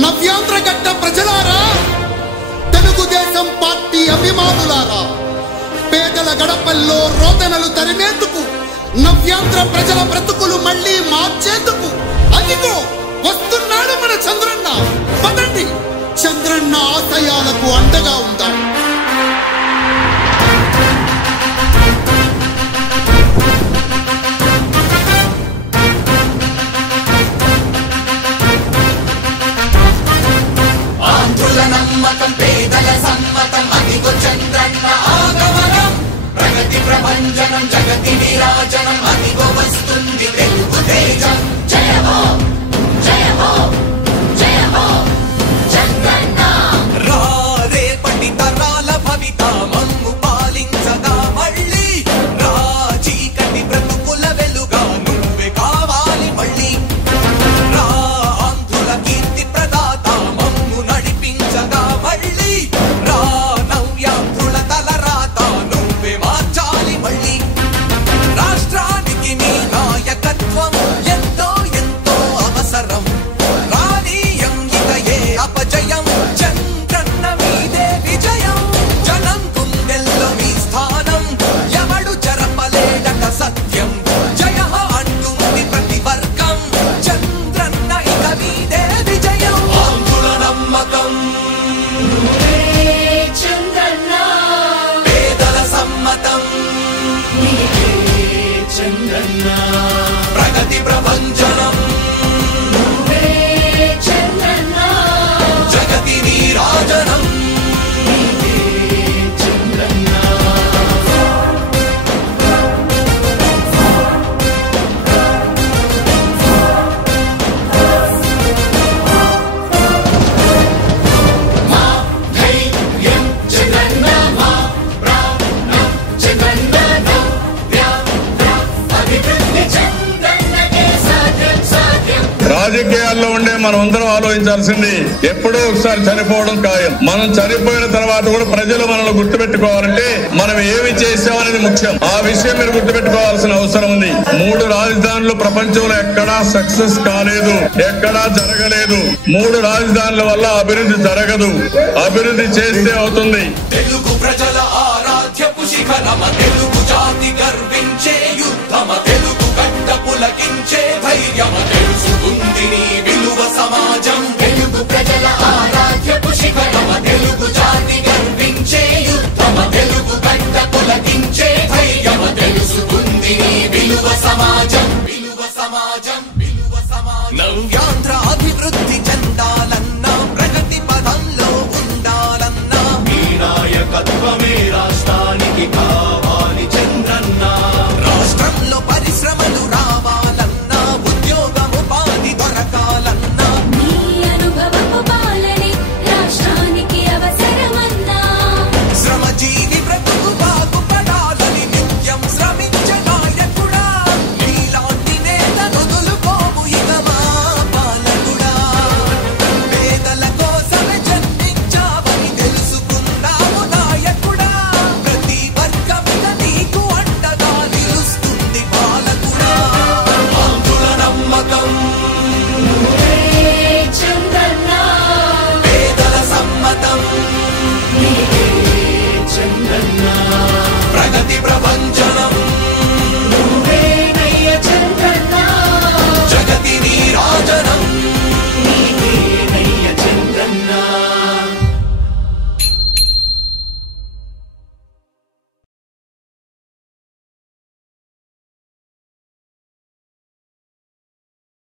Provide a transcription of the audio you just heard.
నవ్యాంధ్రగడ్డ ప్రజలారా, తెలుగుదేశం పార్టీ అభిమానులారా, పేదల గడపల్లో రోదనలు తరిమేందుకు, నవ్యాంధ్ర ప్రజల బ్రతుకులు మళ్లీ మార్చేందుకు అదిగో వస్తున్నాడు మన చంద్రన్న. పదండి, చంద్రన్న ఆశయాలకు అండగా ఉందాం. నమ్మకం పేదల సమ్మతం అదిగో చంద్రన్న ఆగమనం. ప్రగతి ప్రభంజనం జగతి విరాజనం అదిగో వస్తుంది తెలుగు తేజం. జయ హో జయ హో జయ హో చంద్రన్న. రేపటి తరాల భవిత మమ్ము పాలించగా మళ్ళీ, చీకటి బ్రతుకుల వెలుగా నువ్వే కావాలి మళ్ళీ. ఆంధ్రుల కీర్తి ప్రదాత మమ్ము నడిపించగా మళ్ళీ, నవ్యాంధ్రుల తలరాత నువ్వే మార్చాలి మళ్ళీ. రాష్ట్రానికి నీ నాయకత్వం ఎంతో ఎంతో అవసరం. రానీయం ఇక ఏ అపజయం, చంద్రన్న మీదే విజయం. జనం గుండెల్లో మీ స్థానం, ఎవడు జరపలేడట సత్యం. జయ అంటుంది ప్రతి వర్గం, చంద్రన్న ఇక మీదే విజయం. ఆంధ్రుల నమ్మకం చంద్రన్న, పేదల సమ్మతం చంద్రన్న, ప్రగతి ప్రభంజనం చంద్రన్న, జగతి నీరాజనం చంద్రన్న. మా ధైర్యం చంద్రన్న, మా ప్రాణం చంద్రన్న, అభివృద్ధి చంద్రన్నకే సాధ్యం సాధ్యం. రాజకీయాల్లో ఉండే మనం అందరం ఆలోచించాల్సింది, ఎప్పుడో ఒకసారి చనిపోవడం ఖాయం. మనం చనిపోయిన తర్వాత కూడా ప్రజలు మనల్ని గుర్తుపెట్టుకోవాలంటే మనం ఏమి చేసామనేది ముఖ్యం. ఆ విషయం మీరు గుర్తుపెట్టుకోవాల్సిన అవసరం ఉంది. 3 రాజధానులు ప్రపంచంలో ఎక్కడా సక్సెస్ కాలేదు, ఎక్కడా జరగలేదు. 3 రాజధానుల వల్ల అభివృద్ధి జరగదు, అభివృద్ధి చేస్తే అవుతుంది. తెలుగు ప్రజల ఆరాధ్యపు శిఖరం